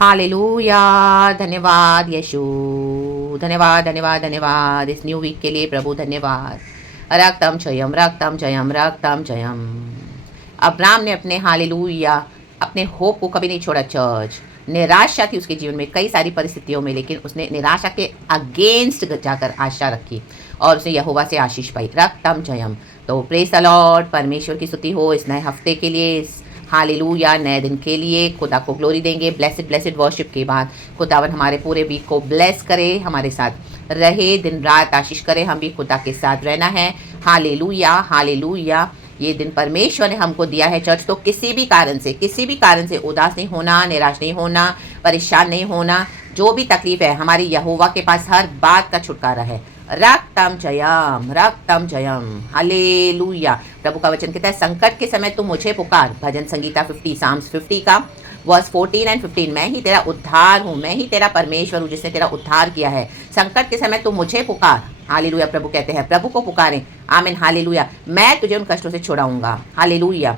Hallelujah. धन्यवाद यीशु, धन्यवाद धन्यवाद धन्यवाद इस न्यू वीक के लिए प्रभु, धन्यवाद। रक्तम जयम रक्तम जयम रक्तम जयम। अब्राहम ने अपने हालेलुया, अपने होप को कभी नहीं छोड़ा चर्च। निराशा थी उसके जीवन में कई सारी परिस्थितियों में, लेकिन उसने निराशा के अगेंस्ट जाकर आशा रखी और उसने यहोवा से आशीष पाई। रक्तम जयम। तो प्रेज द लॉर्ड, परमेश्वर की स्तुति हो इस नए हफ्ते के लिए, इस हालेलुया नए दिन के लिए। खुदा को ग्लोरी देंगे ब्लेसिड ब्लेसिड वर्शिप के बाद। खुदावन हमारे पूरे वीक को ब्लेस करे, हमारे साथ रहे, दिन रात आशीष करे। हम भी खुदा के साथ रहना है। Hallelujah hallelujah. ये दिन परमेश्वर ने हमको दिया है चर्च, तो किसी भी कारण से उदास नहीं होना, निराश नहीं होना, परेशान नहीं होना। जो भी तकलीफ है, हमारी यहोवा के पास हर बात का छुटकारा है। रक्तम जयम हालेलुया। प्रभु का वचन कहता है, संकट के समय तू मुझे पुकार। भजन संगीता 50 साम्स 50 का वर्स 14 एंड 15। मैं ही तेरा उद्धार हूँ, मैं ही तेरा परमेश्वर हूँ जिसने तेरा उद्धार किया है। संकट के समय तू मुझे पुकार। हालेलुया। प्रभु कहते हैं प्रभु को पुकारें। आमीन हालेलुया। मैं तुझे उन कष्टों से छुड़ाऊंगा। Hallelujah.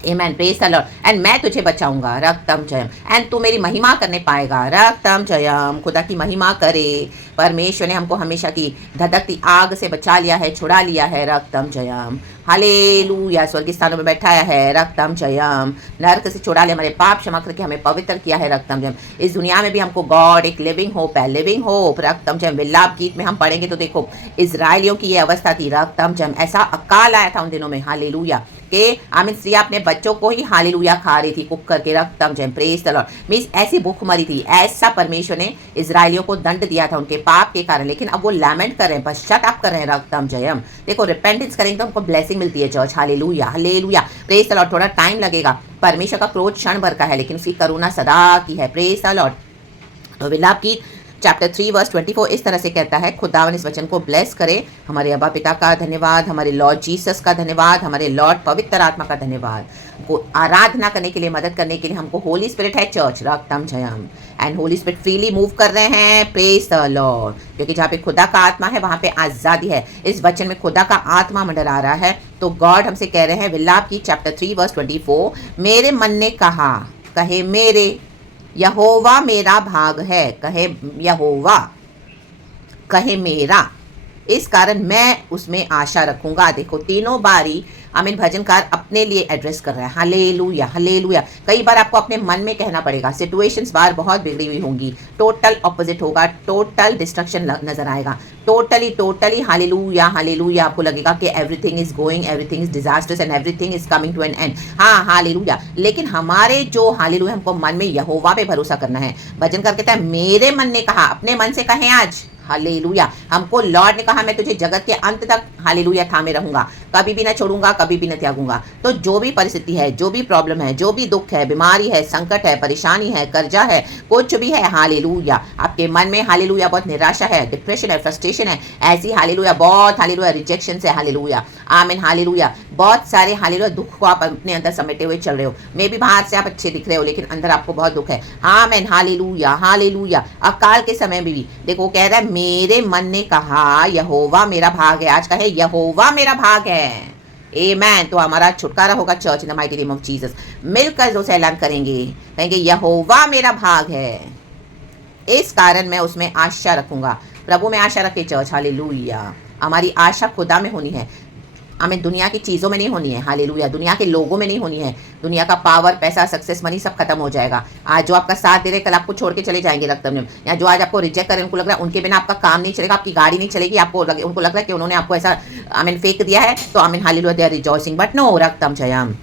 Amen, praise the Lord. And मैं तुझे बचाऊंगा। रक्तम जयम। एंड तू मेरी महिमा करने पाएगा। रक्तम जयम। खुदा की महिमा करे। परमेश्वर ने हमको हमेशा की धधकती आग से बचा लिया है, छुड़ा लिया है। रक्तम जयम हालेलुया। स्वर्गीय स्थानों में बैठाया है। रक्तम जयम। नरक से छुड़ा लिया, हमारे पाप क्षमा करके हमें पवित्र किया है। रक्तम जयम। इस दुनिया में भी हमको गॉड एक लिविंग होप है, लिविंग होप। रक्तम जयम। विलाप गीत में हम पढ़ेंगे तो देखो इजराइलियों की ये अवस्था थी। रक्तम जयम। ऐसा अकाल आया था उन दिनों में। हालेलुया के आमीन स्त्रियां अपने बच्चों को ही हालेलुया खा रही थी कुक करके। रक्तम जयम। Praise the Lord. मींस ऐसी भूख मरी थी। ऐसा परमेश्वर ने इजराइलियों को दंड दिया था उनके पाप के कारण, लेकिन अब वो लैमेंट कर रहे हैं, पश्चाताप कर रहे हैं। रक्तम जयम। देखो रिपेंटेंस करेंगे तो हमको ब्लेसिंग मिलती है church. Hallelujah hallelujah. Praise the Lord. थोड़ा टाइम लगेगा, परमेश्वर का क्रोध क्षण भर का है, लेकिन उसकी करुणा सदा की है। Praise the Lord. तो विलाप गीत चैप्टर 3 वर्स 24 इस तरह से कहता है। खुदावन इस वचन को ब्लेस करे। हमारे अब्बा पिता का धन्यवाद, हमारे लॉर्ड जीसस का धन्यवाद, हमारे लॉर्ड पवित्र आत्मा का धन्यवाद। को आराधना करने के लिए, मदद करने के लिए हमको होली स्पिरिट है चर्च। रक्तम जयम। And Holy Spirit freely move कर रहे हैं। Praise the Lord. क्योंकि जहाँ पे खुदा का आत्मा है वहाँ पे आज़ादी है। इस वचन में खुदा का आत्मा मंडरा रहा है। तो गॉड हमसे कह रहे हैं विलाप की चैप्टर 3 वर्स 24, मेरे मन ने कहा, कहे मेरे यहोवा मेरा भाग है। कहे यहोवा, कहे मेरा, इस कारण मैं उसमें आशा रखूंगा। देखो तीनों बारी आमीन भजनकार अपने लिए एड्रेस कर रहा है। Hallelujah hallelujah. कई बार आपको अपने मन में कहना पड़ेगा। सिचुएशंस बाहर बहुत बिगड़ी हुई होंगी, टोटल ऑपोजिट होगा, टोटल डिस्ट्रक्शन नजर आएगा, टोटली हालेलुया हालेलुया। आपको लगेगा कि everything is going, everything is disasters and everything is coming to an end. हाँ हालेलुया। लेकिन हमारे जो हालेलुया, हमको मन में यहोवा पे भरोसा करना है। भजनकार कहता है मेरे मन ने कहा, अपने मन से कहें आज हालेलुया। हमको लॉर्ड ने कहा मैं तुझे जगत के अंत तक हालेलुया थामे रहूंगा, कभी भी ना छोड़ूंगा, कभी भी न त्यागूंगा। तो जो भी परिस्थिति है, जो भी प्रॉब्लम है, जो भी दुख है, बीमारी है, संकट है, परेशानी है, कर्जा है, कुछ भी है, हालेलुया आपके मन में हालेलुया बहुत निराशा है, डिप्रेशन है, फ्रस्ट्रेशन है, ऐसी हालेलुया बहुत हालेलुया रिजेक्शन है। हालेलुया आमीन हालेलुया। बहुत सारे हालेलुया दुख को आप अपने अंदर समेटे हुए चल रहे हो। मे भी बाहर से आप अच्छे दिख रहे हो, लेकिन अंदर आपको बहुत दुख है। आमीन हालेलुया हालेलुया। अकाल के समय में भी देखो कह रहा है मेरे मन ने कहा यहोवा मेरा भाग है। आज कहे यहोवा मेरा भाग है। आमेन। तो हमारा छुटकारा होगा church in the mighty name of Jesus. मिलकर जो ऐलान करेंगे, कहेंगे यहोवा मेरा भाग है, इस कारण मैं उसमें आशा रखूंगा। प्रभु में आशा रखे चर्च। हालेलुया। हमारी आशा खुदा में होनी है। हमें दुनिया की चीज़ों में नहीं होनी है। हालेलुया। दुनिया के लोगों में नहीं होनी है। दुनिया का पावर, पैसा, सक्सेस, मनी सब खत्म हो जाएगा। आज जो आपका साथ दे रहे कल आपको छोड़ के चले जाएंगे रक्तम में। या जो आज आपको रिजेक्ट करें, उनको लग रहा है उनके बिना आपका काम नहीं चलेगा, आपकी गाड़ी नहीं चलेगी, आपको उनको लग रहा है कि उन्होंने आपको ऐसा आमीन फेंक दिया है। तो amen hallelujah they are rejoicing, but no रक्तम जयम।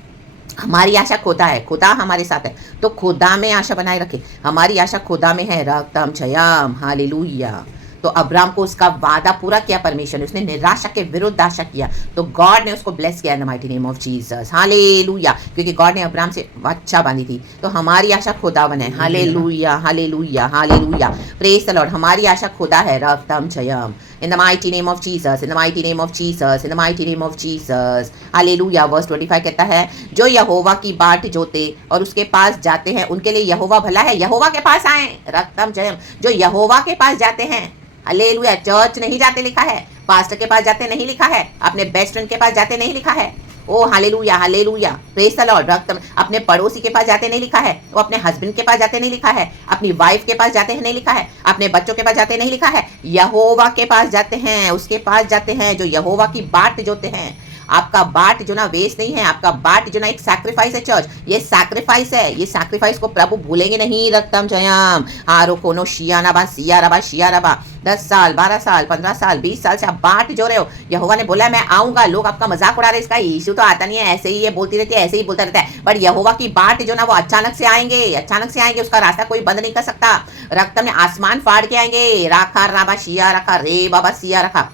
हमारी आशा खुदा है, खुदा हमारे साथ है, तो खुदा में आशा बनाए रखे। हमारी आशा खुदा में है। रक्तम जयम हालेलुया। तो अब्राम को उसका वादा पूरा किया परमेश्वर ने। उसने निराशा के विरुद्ध आशा किया, तो गॉड ने उसको ब्लेस किया इन the mighty name of Jesus. Hallelujah. क्योंकि गॉड ने अब्राम से अच्छा बांधी थी। तो हमारी आशा खुदा बने। Hallelujah hallelujah hallelujah. Praise the Lord. हमारी आशा खुदा है। रक्तम Jayam in the mighty name of Jesus, in the mighty name of Jesus, in the mighty name of Jesus. Hallelujah. Verse 25 कहता है जो यहोवा की बाट जोते और उसके पास जाते हैं उनके लिए यहोवा भला है। यहोवा के पास आए। रक्तम जयम। जो यहोवा के पास जाते हैं, हालेलुया। चर्च नहीं जाते लिखा है, पास्टर के पास जाते नहीं लिखा है, अपने बेस्ट फ्रेंड के पास जाते नहीं लिखा है, oh hallelujah hallelujah, praise the Lord. रक्त अपने पड़ोसी के पास जाते नहीं लिखा है, वो अपने हस्बैंड के पास जाते नहीं लिखा है, अपनी वाइफ के पास जाते हैं नहीं लिखा है, अपने बच्चों के पास जाते नहीं लिखा है, यहोवा के पास जाते हैं, उसके पास जाते हैं जो यहोवा की बाट जोते हैं। आपका बाट जो ना वेस्ट नहीं है, आपका बाट जो ना एक सैक्रिफाइस है चर्च, ये सैक्रिफाइस है, ये सैक्रिफाइस को प्रभु भूलेंगे नहीं। रक्तम जयम आरो कोनो शियानाबा सियारबा शियारबा 10 साल 12 साल 15 साल 20 साल से आप बाट जो रहे हो, यहोवा ने बोला मैं आऊंगा। लोग आपका मजाक उड़ा रहे, इसका यीशु तो आता नहीं है, ऐसे ही ये बोलती रहती है, ऐसे ही बोलता रहता है। बट यहोवा की बाट जो ना वो अचानक से आएंगे, अचानक से आएंगे, उसका रास्ता कोई बंद नहीं कर सकता। रक्त में आसमान फाड़ के आएंगे। राखा राबा शिया रखा रे बाबा सिया रखा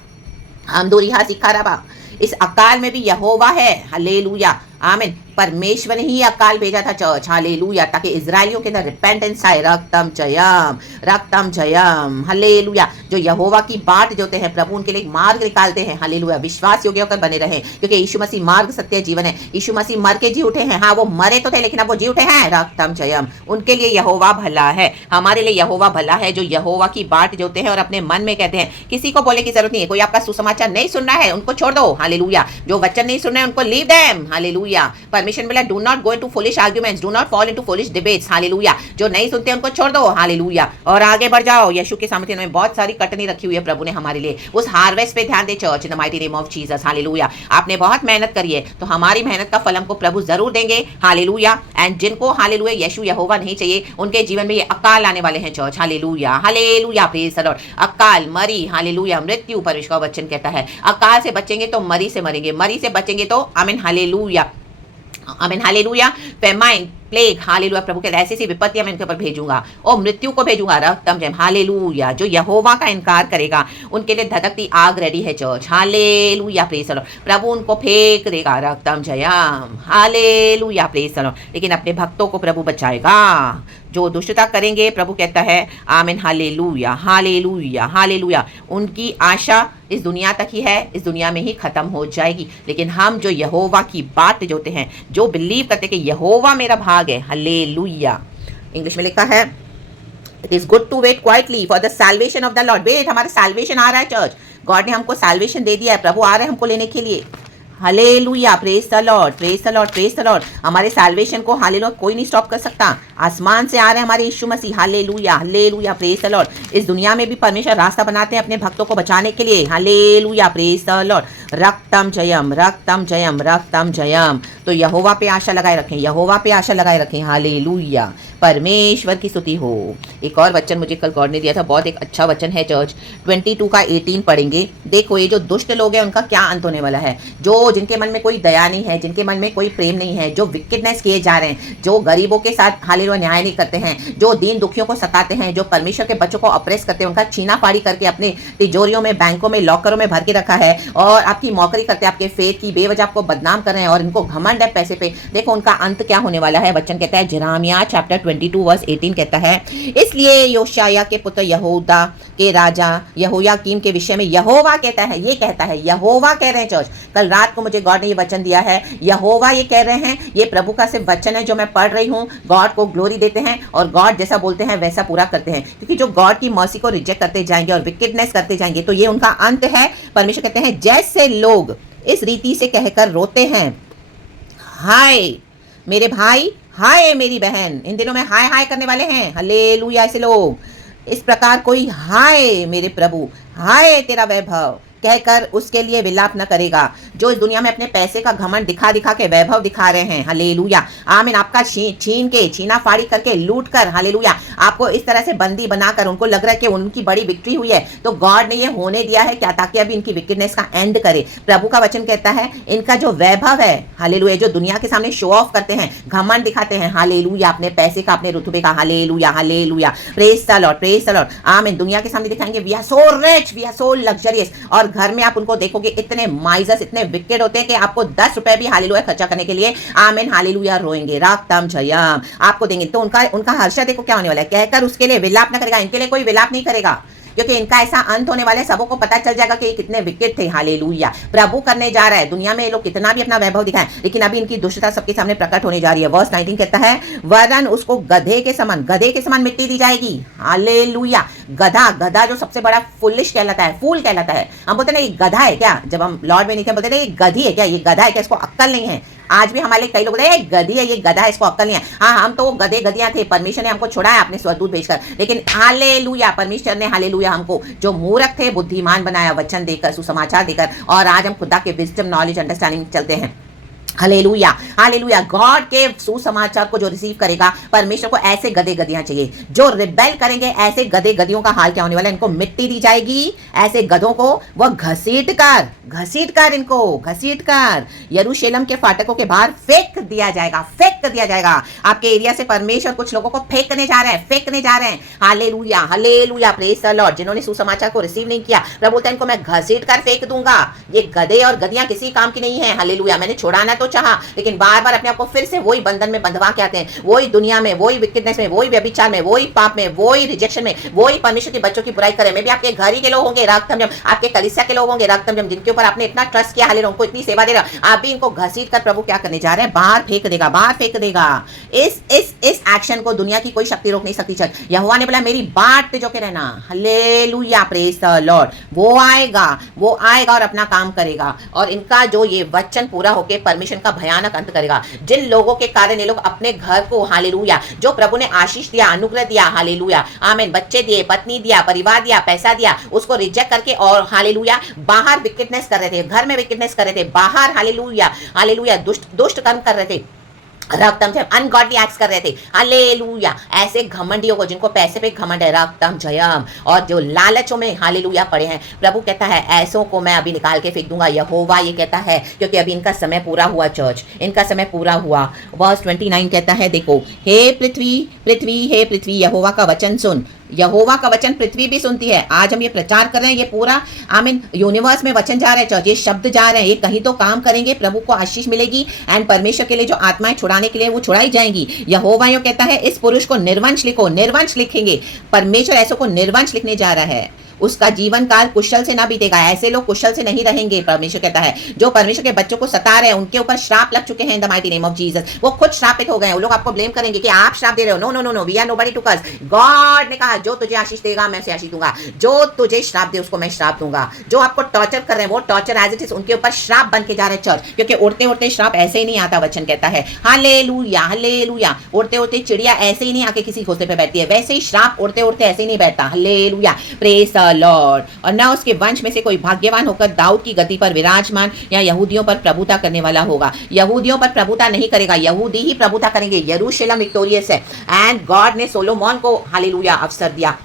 हम दूरी हा सिखा रबा। इस अकाल में भी यहोवा है, हालेलुया आमीन। परमेश्वर ने ही अकाल भेजा था चर्च, हालेलुया, ताकि इजरायलियों के अंदर रिपेंटेंस आए। रक्तम जयम हालेलुया। जो यहोवा की बाट जोते हैं, प्रभु उनके लिए मार्ग निकालते हैं, हालेलुया। विश्वास योग्य होकर बने रहे, क्योंकि यीशु मसीह मार्ग सत्य जीवन है। यीशु मसीह मर के जी उठे हैं, हाँ वो मरे तो थे लेकिन अब वो जी उठे हैं। रक्तम जयम, उनके लिए यहोवा भला है, हमारे लिए यहोवा भला है, जो यहोवा की बाट जोते हैं और अपने मन में कहते हैं। किसी को बोले की जरूरत नहीं है, कोई आपका सुसमाचार नहीं सुन रहा है उनको छोड़ दो, हालेलुया। जो वचन नहीं सुन रहे हैं उनको लीव देम, हालेलुया। परमिशन मिला, do not go into foolish arguments, do not fall into foolish debates, hallelujah. जो नहीं सुनते उनको छोड़ दो, हालेलुया, और आगे बढ़ जाओ। यीशु के सामने में बहुत सारी कटनी रखी हुई है प्रभु ने हमारे लिए। उस हार्वेस्ट पे ध्यान दे church, in the mighty name of Jesus, hallelujah. आपने बहुत मेहनत करी है, तो हमारी मेहनत का फल हमको प्रभु जरूर देंगे, हालेलुया। एंड जिनको हालेलुया यीशु यहोवा नहीं चाहिए, उनके जीवन में ये अकाल आने वाले हैं church, hallelujah hallelujah, praise the Lord. अकाल, मरी, हालेलुया, मृत्यु, परमेश्वर का वचन कहता है। अकाल से बचेंगे तो मरी से मरेंगे, मरी से बचेंगे तो आमीन, हालेलुया आमीन, हालेलुया। फेमाइन, प्लेग, हालेलुया, प्रभु के ऐसी विपत्तियां मैं इनके ऊपर भेजूंगा, और मृत्यु को भेजूंगा। रक्तम जयम, हालेलुया। जो यहोवा का इनकार करेगा उनके लिए धधकती आग रेडी है church, hallelujah, praise the Lord. प्रभु उनको फेंक देगा, रक्तम जयम, हालेलुया, प्रेज द लॉर्ड। लेकिन अपने भक्तों को प्रभु बचाएगा। जो दुष्टता करेंगे प्रभु कहता है आमीन, हालेलुया हालेलुया हालेलुया। उनकी आशा इस दुनिया तक ही है, इस दुनिया में ही खत्म हो जाएगी। लेकिन हम जो यहोवा की बाट जोते हैं, जो बिलीव करते हैं कि यहोवा मेरा भाग है, हालेलुया। इंग्लिश में लिखा है it is good to wait quietly for the salvation of the Lord. Wait, हमारा सैल्वेशन आ रहा है चर्च, गॉड ने हमको सैल्वेशन दे दिया है, प्रभु आ रहे हैं हमको लेने के लिए, hallelujah, praise the Lord praise the Lord praise the Lord. हमारे सैल्वेशन को हालेलुया कोई नहीं स्टॉप कर सकता। आसमान से आ रहे हैं हमारे यीशु मसीह, hallelujah hallelujah, praise the Lord. इस दुनिया में भी परमेश्वर रास्ता बनाते हैं अपने भक्तों को बचाने के लिए, हालेलुया, प्रेज द लॉर्ड। रक्तम जयम रक्तम जयम रक्तम जयम। तो यहोवा पे आशा लगाए रखें, यहोवा पे आशा लगाए रखें, हालेलुया, परमेश्वर की स्तुति हो। एक और वचन मुझे कल गॉड ने दिया था, बहुत एक अच्छा वचन है चर्च, 22 का 18 पढ़ेंगे। देखो ये जो दुष्ट लोग हैं उनका क्या अंत होने वाला है। जो जिनके मन में कोई दया नहीं है, जिनके मन में कोई प्रेम नहीं है, जो विकेडनेस किए जा रहे हैं, जो गरीबों के साथ हालेलुया न्याय नहीं करते हैं, जो दीन दुखियों को सताते हैं, जो परमेश्वर के बच्चों को अप्रेस करते हैं, उनका छीना फाड़ी करके अपने तिजोरियों में, बैंकों में, लॉकरों में भर के रखा है, और आपकी मौकरी करते हैं, आपके फेथ की बेवजह आपको बदनाम कर रहे हैं, और इनको घमंड है पैसे पे। देखो उनका अंत क्या होने वाला है। वचन कहता है जेरेमिया चैप्टर 22 वर्स 18 कहता है, इसलिए योशिय्याह के पुत्र यहूदा के राजा यहोयाकीम के विषय में यहोवा कहता है, ये कहता है, यहोवा कह रहे हैं चर्च। कल रात को मुझे गॉड ने ये वचन दिया है, यहोवा ये कह रहे हैं, ये प्रभु का सिर्फ वचन है जो मैं पढ़ रही हूँ। गॉड को ग्लोरी देते हैं और गॉड जैसा बोलते हैं वैसा पूरा करते हैं, क्योंकि जो गॉड की मर्सी को रिजेक्ट करते जाएंगे और विकेडनेस करते जाएंगे तो ये उनका अंत है। परमेश्वर कहते हैं जैसे लोग इस रीति से कहकर रोते हैं, हाय मेरे भाई, हाय मेरी बहन, इन दिनों में हाय हाय करने वाले हैं, हालेलुया। ऐसे लोग इस प्रकार कोई हाय मेरे प्रभु, हाय तेरा वैभव कहकर उसके लिए विलाप न करेगा। जो इस दुनिया में अपने पैसे का घमंड दिखा दिखा के वैभव दिखा रहे हैं, हालेलुया आमीन, आपका छीन के, छीना फाड़ी करके, लूट कर, हालेलुया, आपको इस तरह से बंदी बनाकर, उनको लग रहा है कि उनकी बड़ी विक्ट्री हुई है, तो गॉड ने ये होने दिया है क्या, ताकि अभी इनकी विकेडनेस का एंड करे। प्रभु का वचन कहता है इनका जो वैभव है, हालेलुया, जो दुनिया के सामने शो ऑफ करते हैं, घमंड दिखाते हैं, हालेलुया, अपने पैसे का, अपने रुतबे का, hallelujah hallelujah, praise the Lord praise the Lord amen. दुनिया के सामने दिखाएंगे we are so rich, we are so luxurious, और घर में आप उनको देखोगे इतने माइजस, इतने विकेट होते हैं कि आपको 10 रुपए भी हालेलुया खर्चा करने के लिए आमीन हालेलुया रोएंगे, राक्तम जयम आपको देंगे। तो उनका हर्षा देखो क्या होने वाला है, कहकर उसके लिए विलाप न करेगा, इनके लिए कोई विलाप नहीं करेगा। क्योंकि इनका ऐसा अंत होने वाला है, सबों को पता चल जाएगा कि ये कितने विकेट थे। हालेलुया, प्रभु करने जा रहा है। दुनिया में ये लोग कितना भी अपना वैभव दिखाएं, लेकिन अभी इनकी दुष्टता सबके सामने प्रकट होने जा रही है। वर्स 19 कहता है, वरन उसको गधे के समान मिट्टी दी जाएगी। हालेलुया, गधा, गधा जो सबसे बड़ा फुलिश कहलाता है, फूल कहलाता है। हम बोलते ना ये गधा है क्या, जब हम लॉर्ड में नहीं थे बोलते थे ये गधी है क्या, ये गधा है क्या, इसको अक्कल नहीं है। आज भी हमारे कई लोग बोलते हैं गधी है, ये गधा है, इसको अक्कल नहीं है। हाँ, हम तो गधे गधियां थे, परमेश्वर ने हमको छुड़ाया अपने स्वरदूत भेजकर। लेकिन हालेलुया, परमेश्वर ने हालेलुया हमको जो मूर्ख थे बुद्धिमान बनाया, वचन देकर, सुसमाचार देकर, और आज हम खुदा के विजडम, नॉलेज, अंडरस्टैंडिंग चलते हैं। हालेलुया, हालेलुया, गॉड के सुसमाचार को जो रिसीव करेगा, परमेश्वर को ऐसे गधे गधियां चाहिए। जो रिबेल करेंगे, ऐसे गधे गधियों का हाल क्या होने वाला है, इनको मिट्टी दी जाएगी। ऐसे गधों को वह घसीट कर इनको घसीट कर यरूशलेम के फाटकों के बाहर फेंक दिया जाएगा। आपके एरिया से परमेश्वर कुछ लोगों को फेंकने जा रहे हैं। Hallelujah, hallelujah, praise the Lord. जिन्होंने सुसमाचार को रिसीव नहीं किया, प्रभु बोलता है इनको मैं घसीट कर फेंक दूंगा। ये गधे और गधियां किसी काम की नहीं है। हालेलुया, मैंने छुड़ाना तो चाहा, लेकिन बार बार अपने आप को फिर से वही बंधन में बंधवा के आते हैं, वही दुनिया में, वही विकेटनेस में, वही व्यभिचार में, वही पाप में, वही रिजेक्शन में, वही परमेश्वर के बच्चों की बुराई करे। में भी आपके घर ही के लोग होंगे रागतमजम, आपके कलीसिया के लोग होंगे रागतमजम, जिनके ऊपर आपने इतना ट्रस्ट किया, हालेलुया, उनको इतनी सेवा दे रहे हो, आप भी इनको घसीट कर प्रभु क्या करने जा रहे हैं, बाहर फेंक देगा। इस एक्शन को दुनिया की कोई शक्ति रोक नहीं सकती। चल, यहोवा ने बोला मेरी बाट पे जो के रहना। Hallelujah, praise the Lord. वो आएगा और अपना काम करेगा, और इनका जो ये वचन पूरा होके परमेश्वर का भयानक अंत करेगा। जिन लोगों के कारण ये लोग अपने घर को, हालेलुया, जो प्रभु ने आशीष दिया, अनुग्रह दिया, हालेलुया, आमीन, बच्चे दिए, पत्नी दिया, परिवार दिया, पैसा दिया, उसको रिजेक्ट करके और हालेलुया बाहर विकेटनेस कर रहे थे, घर में विकेटनेस कर रहे थे, बाहर हालेलुया दुष्ट कर्म कर रहे थे, रक्तम जयम, अनगॉडली एक्ट्स कर रहे थे। हालेलुया, ऐसे घमंडियों को, जिनको पैसे पे घमंड है, रक्तम जयम, और जो लालचों में हालेलुया पड़े हैं, प्रभु कहता है ऐसों को मैं अभी निकाल के फेंक दूंगा। यहोवा ये कहता है, क्योंकि अभी इनका समय पूरा हुआ। चर्च, इनका समय पूरा हुआ। वर्स 29 कहता है, देखो, हे पृथ्वी यहोवा का वचन सुन। यहोवा का वचन पृथ्वी भी सुनती है। आज हम ये प्रचार कर रहे हैं, ये पूरा आमीन यूनिवर्स में वचन जा रहे हैं, चर्च, ये शब्द जा रहे हैं, ये कहीं तो काम करेंगे, प्रभु को आशीष मिलेगी, एंड परमेश्वर के लिए जो आत्माएं छुड़ाने के लिए वो छुड़ाई जाएंगी। यहोवा यो कहता है इस पुरुष को निर्वंश लिखो। निर्वंश लिखेंगे, परमेश्वर ऐसों को निर्वंश लिखने जा रहा है। उसका जीवन काल कुशल से ना बीतेगा। ऐसे लोग कुशल से नहीं रहेंगे। परमेश्वर कहता है जो परमेश्वर के बच्चों को सता रहे हैं, उनके ऊपर श्राप लग चुके हैं इन the mighty name of Jesus. वो खुद श्रापित हो गए हैं। वो लोग आपको ब्लेम करेंगे कि आप श्राप दे रहे हो। No no no no, we are nobody to curse. God ने कहा जो तुझे आशीष देगा मैं उसे आशीष दूंगा, जो तुझे श्राप दे उसको मैं श्राप दूंगा। जो आपको टॉर्चर कर रहे हैं वो टॉर्चर एज इट इज उनके ऊपर श्राप बन के जा रहे हैं चर्च, क्योंकि उड़ते उड़ते श्राप ऐसे ही नहीं आता। वचन कहता है हालेलुया हालेलुया, उड़ते उड़ते चिड़िया ऐसे ही नहीं आके किसी घोंसले पे बैठती है, वैसे ही श्राप उड़ते उड़ते ऐसे ही नहीं बैठता। Hallelujah, praise the Lord. और न उसके वंश में से कोई भाग्यवान होकर दाऊद की गद्दी पर विराजमान या यहूदियों पर प्रभुता करने वाला होगा। यहूदियों पर प्रभुता नहीं करेगा, यहूदी ही प्रभुता करेंगे। यरूशलेम विक्टोरियस है, एंड गॉड ने सोलोमोन को हालेलुया अवसर दिया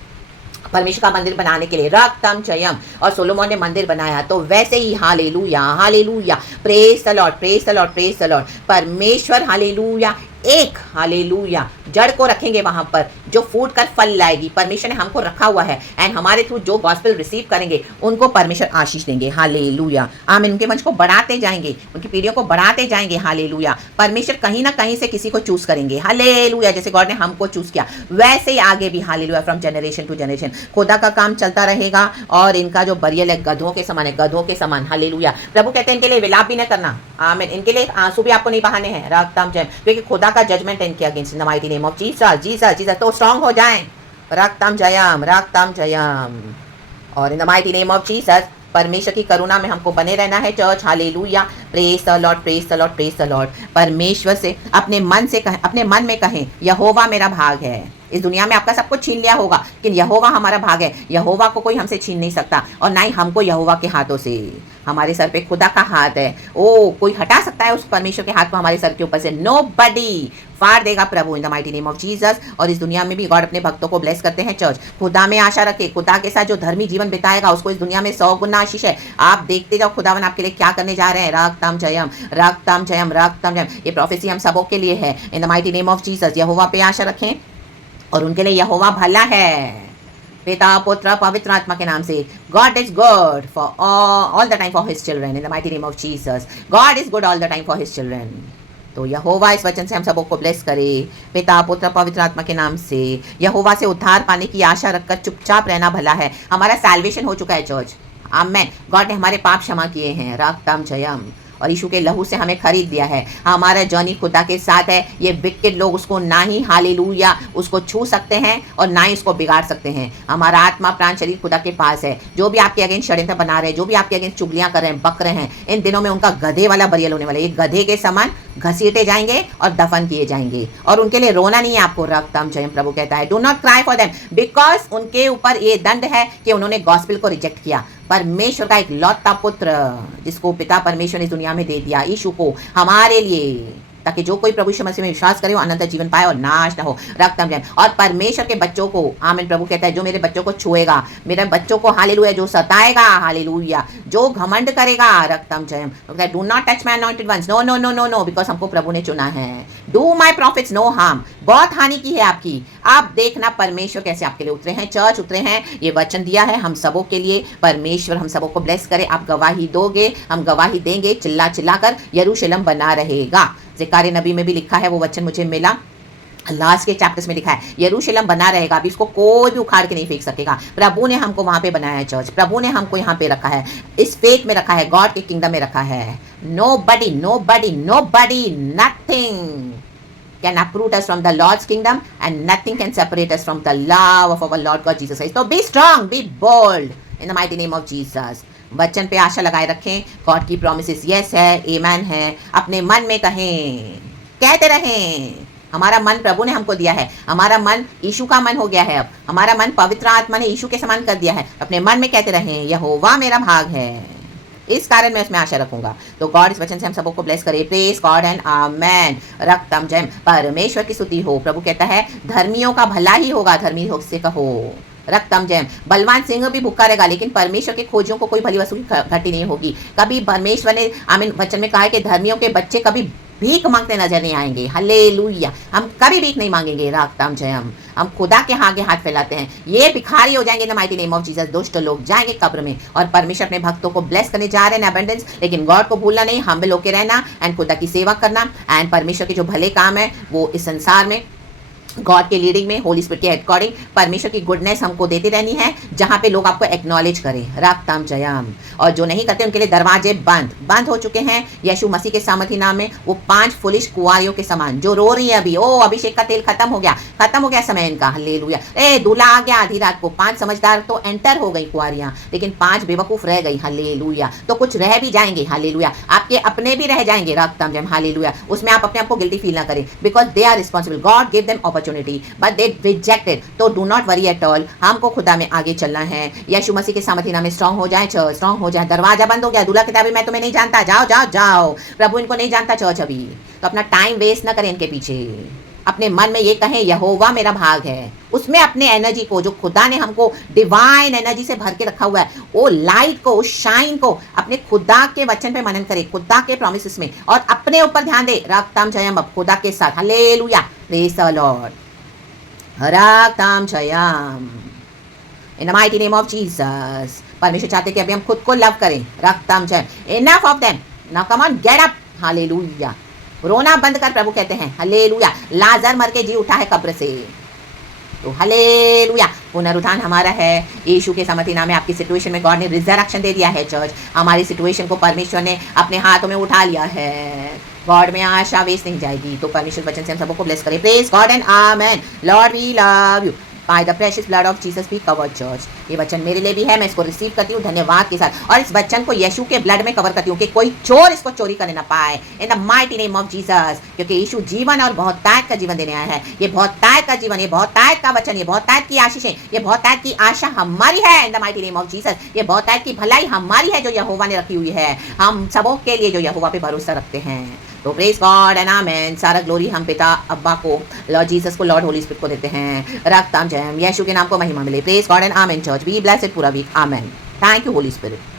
परमेश्वर का मंदिर बनाने के लिए। रक्तम चयम, और सोलोमोन ने मंदिर बनाया। तो वैसे ही hallelujah hallelujah, praise the Lord praise the Lord praise the lord. परमेश्वर हालेलुया एक हालेलुया जड़ को रखेंगे वहां पर जो फूट कर फल लाएगी। परमेश्वर ने हमको रखा हुआ है, एंड हमारे थ्रू जो गॉस्पेल रिसीव करेंगे उनको परमेश्वर आशीष देंगे। हालेलुया, आमीन। उनके वंश को बढ़ाते जाएंगे, उनकी पीढ़ियों को बढ़ाते जाएंगे। हालेलुया, परमेश्वर कहीं ना कहीं से किसी को चूज करेंगे। हालेलुया, जैसे गॉड ने हमको चूज किया वैसे ही आगे भी hallelujah, from generation to generation खुदा का काम चलता रहेगा। और इनका जो बरियल है गधों के समान है, गधों के समान। हालेलुया, प्रभु कहते हैं इनके लिए विलाप भी न करना। आमीन, इनके लिए आंसू भी आपको नहीं बहाने हैं। रक्तम जय, क्योंकि खुदा का जजमेंट है इनके against in the mighty name of Jesus Jesus Jesus. तो स्ट्रांग हो जाएं। रक्तम जयम रक्तम जयम। और इन the mighty name of Jesus परमेश्वर की करुणा में हमको बने रहना है church. Hallelujah, praise the Lord praise the Lord praise the lord. परमेश्वर से अपने मन में कहें यहोवा मेरा भाग है। इस दुनिया में आपका सब कुछ छीन लिया होगा, लेकिन यहोवा हमारा भाग है। यहोवा को कोई हमसे छीन नहीं सकता, और ना ही हमको यहोवा के हाथों से। हमारे सर पे खुदा का हाथ है। ओ, कोई हटा सकता है उस परमेश्वर के हाथ को हमारे सर के ऊपर से? नोबडी। फाड़ देगा प्रभु in the mighty name of Jesus. और इस दुनिया में भी गॉड अपने भक्तों को ब्लेस करते हैं चर्च। खुदा में आशा रखे, खुदा के साथ जो धर्मी जीवन बिताएगा उसको इस दुनिया में 100 गुना आशीष है। आप देखते जाओ खुदावन आपके लिए क्या करने जा रहे हैं। रक्तम जयम रक्तम जयम रक्तम जयम। ये प्रोफेसी हम सबों के लिए है in the mighty name of Jesus. यहोवा पे आशा रखें, और उनके लिए यहोवा भला है। पिता पुत्र पवित्र आत्मा के नाम से। God is good for all the time for his children in the mighty name of Jesus. God is good all the time for his children. तो यहोवा इस वचन से हम सबों को ब्लेस करे, पिता पुत्र पवित्र आत्मा के नाम से। यहोवा से उद्धार पाने की आशा रखकर चुपचाप रहना भला है। हमारा सैल्वेशन हो चुका है चर्च, आमेन। गॉड ने हमारे पाप क्षमा किए हैं, राक्तम जयम, और यीशु के लहू से हमें खरीद दिया है। हमारा जर्नी खुदा के साथ है। ये विकेड लोग उसको ना ही हालेलुया उसको छू सकते हैं और ना ही उसको बिगाड़ सकते हैं। हमारा आत्मा प्राण शरीर खुदा के पास है। जो भी आपके अगेंस्ट षड्यंत्र बना रहे हैं, जो भी आपके अगेंस्ट चुगलियां कर रहे हैं, बक रहे हैं, इन दिनों में उनका गधे वाला बरियल होने वाला है। ये गधे के समान घसीटे जाएंगे और दफन किए जाएंगे, और उनके लिए रोना नहीं है आपको। रक्तम जयम प्रभु कहता है, do not cry for them, because उनके ऊपर ये दंड है कि उन्होंने गॉस्पेल को रिजेक्ट किया। परमेश्वर का एक लौता पुत्र जिसको पिता परमेश्वर ने इस दुनिया में दे दिया, यीशु को हमारे लिए, ताकि जो कोई प्रभु यीशु मसीह में विश्वास करे वो अनंत जीवन पाए और नाश ना हो। रक्तम जय। और परमेश्वर के बच्चों को, आमीन, प्रभु कहता है, जो मेरे बच्चों को छुएगा, मेरे बच्चों को हालेलुया, जो सताएगा, हालेलुया, जो घमंड करेगा, रक्तम जय, do not touch my anointed ones, no no no no no, because हमको प्रभु ने चुना है। Do my prophets no harm, बहुत हानि की है आपकी। आप देखना परमेश्वर कैसे आपके लिए उतरे हैं, चर्च उतरे हैं, ये वचन दिया है हम सबों के लिए। परमेश्वर हम सबों को ब्लेस करे। आप गवाही दोगे, हम गवाही देंगे, चिल्ला चिल्ला कर यरूशलेम बना रहेगा। ज़िकारे नबी में भी लिखा है, वो वचन मुझे मिला, लास्ट के चैप्टर्स में लिखा है, यरूशलेम बना रहेगा। अभी इसको कोई भी उखाड़ के नहीं फेंक सकेगा। प्रभु ने हमको वहां पे बनाया है चर्च, प्रभु ने हमको यहाँ पे रखा है, इस फेथ में रखा है, गॉड के किंगडम में रखा है। Nobody nobody nobody nothing can uproot us from the Lord's kingdom, and nothing can separate us from the love of our Lord God Jesus Christ. So be strong, be bold in the mighty name of Jesus. वचन पे आशा लगाए रखें। God की promises yes है, एमैन है। अपने मन में कहें, कहते रहें, हमारा मन प्रभु ने हमको दिया है। हमारा मन यीशु का मन हो गया है। अब हमारा मन पवित्र आत्मा ने यीशु के समान कर दिया है। अपने मन में कहते रहें, यहोवा मेरा भाग है, इस कारण मैं उसमें आशा रखूंगा। तो गॉड इस वचन से हम सबों को ब्लेस करे। प्रेज गॉड एंड आमेन। रक्तम जय, परमेश्वर की स्तुति हो। प्रभु कहता है, धर्मियों का भला ही होगा, धर्मी हो से कहो। रक्तम जय। बलवान सिंह भी भूखा रहेगा, लेकिन परमेश्वर के खोजियों को कोई भली वस्तु की घटी नहीं होगी। कभी परमेश्वर ने आमीन वचन में कहा है कि धर्मियों के बच्चे कभी भीख मांगते नजर नहीं आएंगे। हालेलुया, हम कभी भीख नहीं मांगेंगे। राक्तम जयम, हम खुदा के आगे हाथ फैलाते हैं। ये भिखारी हो जाएंगे इन the mighty name of Jesus. दुष्ट लोग जाएंगे कब्र में, और परमेश्वर अपने भक्तों को ब्लेस करने जा रहे हैं अबंडेंस। लेकिन गॉड को भूलना नहीं, हम्बल होके रहना एंड खुदा की सेवा करना, एंड परमेश्वर के जो भले काम है वो इस संसार में गॉड के लीडिंग में, होली स्पिरिट के अकॉर्डिंग परमेश्वर की गुडनेस हमको देती रहनी है, जहाँ पे लोग आपको एक्नॉलेज करें। राक्तम जयम। और जो नहीं करते उनके लिए दरवाजे बंद हो चुके हैं यीशु मसीह के सामर्थी नाम में। वो 5 फुलिश कुंवारियों के समान जो रो रही है अभी, ओ अभिषेक का तेल खत्म हो गया समय इनका। हालेलुया, ए दूल्हा आ गया आधी रात को। 5 समझदार तो एंटर हो गई कुंवारियां, लेकिन 5 बेवकूफ रह गई। हालेलुया, तो कुछ रह भी जाएंगे। हालेलुया, आपके अपने भी रह जाएंगे। राक्तम जयम। हालेलुया, उसमें आप अपने आप को गिल्टी फील ना करें, because they are responsible. God give them opportunity but they rejected. तो do not worry at all. हमको खुदा में आगे चलना है। यीशु मसीह के सामर्थी नाम में स्ट्रांग हो जाए, चर्च स्ट्रांग हो जाए। दरवाजा बंद हो गया, दूल्हा कहता है मैं तुम्हें नहीं जानता, जाओ जाओ जाओ। प्रभु इनको नहीं जानता चर्च अभी, तो अपना टाइम वेस्ट ना करें इनके पीछे। अपने मन में ये कहें, यहोवा मेरा भाग है। उसमें अपने एनर्जी को, जो खुदा ने हमको डिवाइन एनर्जी से भर के रखा हुआ है, वो लाइट को, उस शाइन को अपने खुदा के वचन पे मनन करे, खुदा के प्रॉमिसेस में, और अपने ऊपर ध्यान दे। रक्तम जयम, अब खुदा के साथ। Hallelujah, praise the lord. रक्तम जयम in the mighty name of Jesus. परमेश्वर चाहते कि अभी हम खुद को लव करें। रक्तम जयम। Enough of them, now come on get up. Hallelujah, रोना बंद कर, प्रभु कहते हैं। हालेलुया, लाजर मर के जी उठा है कब्र से। तो हालेलुया, पुनरुत्थान हमारा है। यीशु के सामर्थी नाम में आपकी सिचुएशन में गॉड ने रिजरेक्शन दे दिया है। चर्च, हमारी सिचुएशन को परमेश्वर ने अपने हाथों में उठा लिया है। गॉड में आशा वेस्ट नहीं जाएगी। तो परमेश्वर वचन से हम सबको ब्लेस करें। Praise God and amen. Lord we love you. By the precious blood of Jesus be covered church. ये वचन मेरे लिए भी है, मैं इसको रिसीव करती हूँ धन्यवाद के साथ, और इस वचन को यीशु के ब्लड में कवर करती हूँ कि कोई चोर इसको चोरी करने ना पाए, इन the mighty name of Jesus. क्योंकि यीशु जीवन और बहुतायत का जीवन देने आया है। ये बहुतायत का जीवन, ये बहुतायत का वचन, ये बहुतायत की आशीषें, ये बहुतायत की आशा हमारी है in the mighty name of Jesus. ये बहुतायत की भलाई हमारी है जो यहोवा ने रखी हुई है हम सबों के लिए, जो यहोवा पे भरोसा रखते हैं। तो प्रेज गॉड एंड आमेन। सारा ग्लोरी हम पिता अब्बा को, लॉर्ड जीसस को, लॉर्ड होली स्पिरिट को देते हैं। रक्तम जयम, यीशु के नाम को महिमा मिले। Praise God and amen. Church be blessed पूरा week. Amen. Thank you holy spirit.